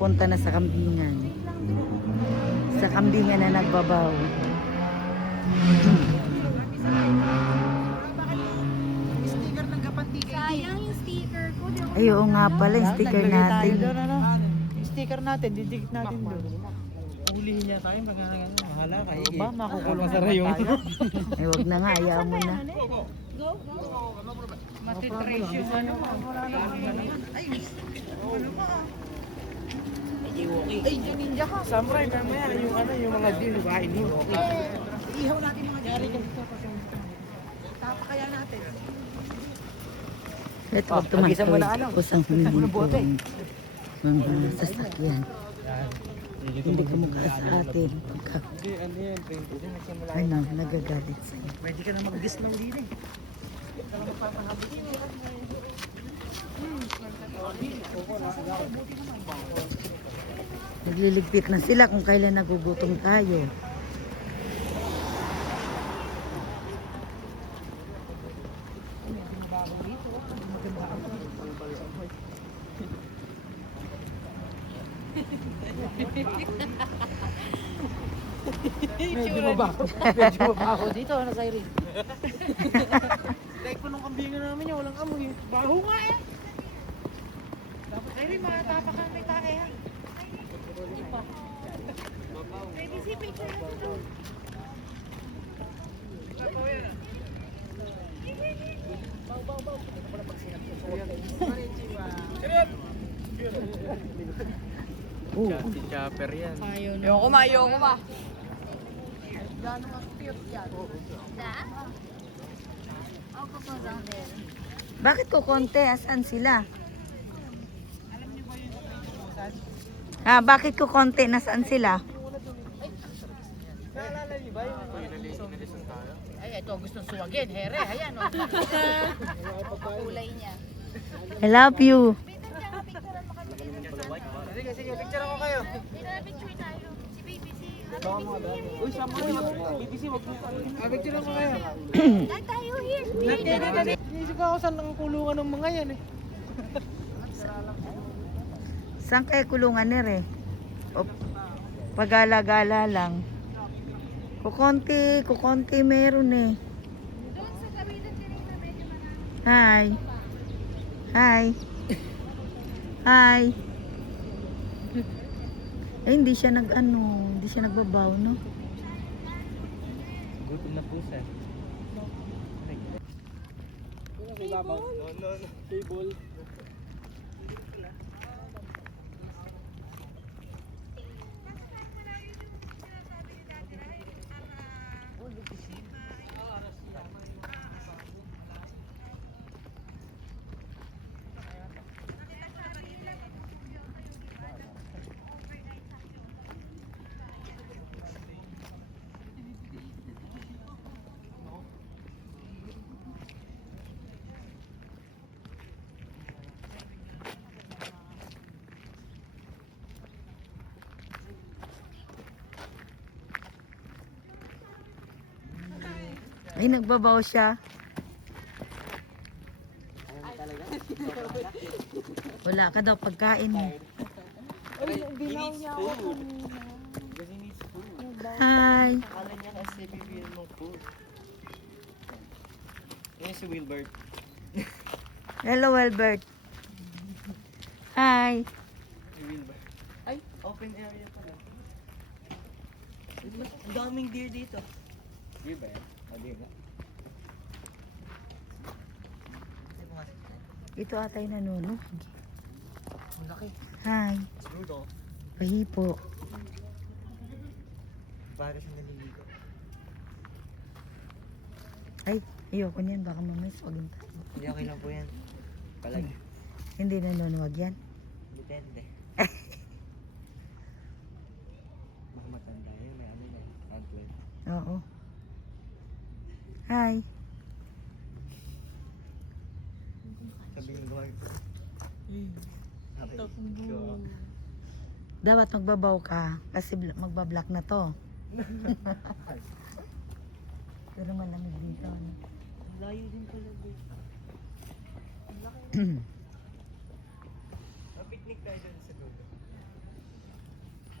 papunta na sa kambingan. Sa kambingan na nagbabaw. Sticker ng kapantigay. Sayang yung sticker ko. Di ako Ay, oo nga pala, yung sticker natin. Yung sticker natin, didikit natin doon. Hulihin niya tayo pag mahala kayo. Ba, makukulong na tayo. Ay, wag na nga, ayaw mo na. Go. Matitrace yung ano. Ay, ninja ka. Samurai, mamaya yung ano, yung mga deal, diba? Hindi, okay. Ihaw natin mga jari ka dito. Tapakaya natin. Ito, wag tumatawid ko sa huminto mga sasakyan. Hindi ka mukha sa atin. Hindi, ano yan, Ay, nagagalit sa'yo. pwede ka na mag-disnow din eh. Nagliligpit na sila kung kailan nagugutom tayo. Medyo mabaho. Medyo mabaho dito, ano sa Irene? Like po nung kambingan namin niya, walang amoy. Baho nga eh. Dapat Irene, matapakan may tae ha. Baby, si picture na ito. Si Chopper yan. Ayoko ma. I'll go down there. Bakit ko konti? Asan sila? Ha, bakit ko konti? Nasaan sila? Naalala niyo ba yung Ay, ito gustong suwagin. Here, ayan. Oh. Kulay niya. I love you. Sige, sige, picture ako kayo. Dito na picture tayo. Si baby, si Uy, sama kayo. BBC, wag mo picture ako kayo. Dahil tayo here. Inisip ko ako saan ang kulungan ng mga yan eh. Saan kaya kulungan nila eh? O pagala-gala lang. Kukonti meron eh. Doon sa kabilang tinita medyo marami. Hi. Hi. Hi. Eh, hindi siya hindi siya nagbabaw, no? Gutom na pusa. Table? No. Table. Ay, nagbabaw siya. Wala ka daw pagkain mo. Binaw niya ako kanina. Kasi needs food. Hi. Akala niya kasi bibili mo food. Yan si Wilbert. Hello, Albert. Hi. Si Wilbert. Ay, open area pala. Ang daming deer dito. Deer ba yan? Deer nga. Ito atay nanunog. Ang laki. Hi. Rudo. Pahipo. Para siya naliligo. Ay, ayoko niyan. Baka mamay swagin tayo. Hindi okay lang po yan. Palag. Hindi nanunuwag yan. Depende. Baka matanda yun. May ano na. Antler. Oo. Hi. Sabi ng guard. Sabi ko. Dapat magbabaw ka kasi magbablock na to. Pero malamig dito. Ano? Layo din pala dito. Picnic tayo dyan sa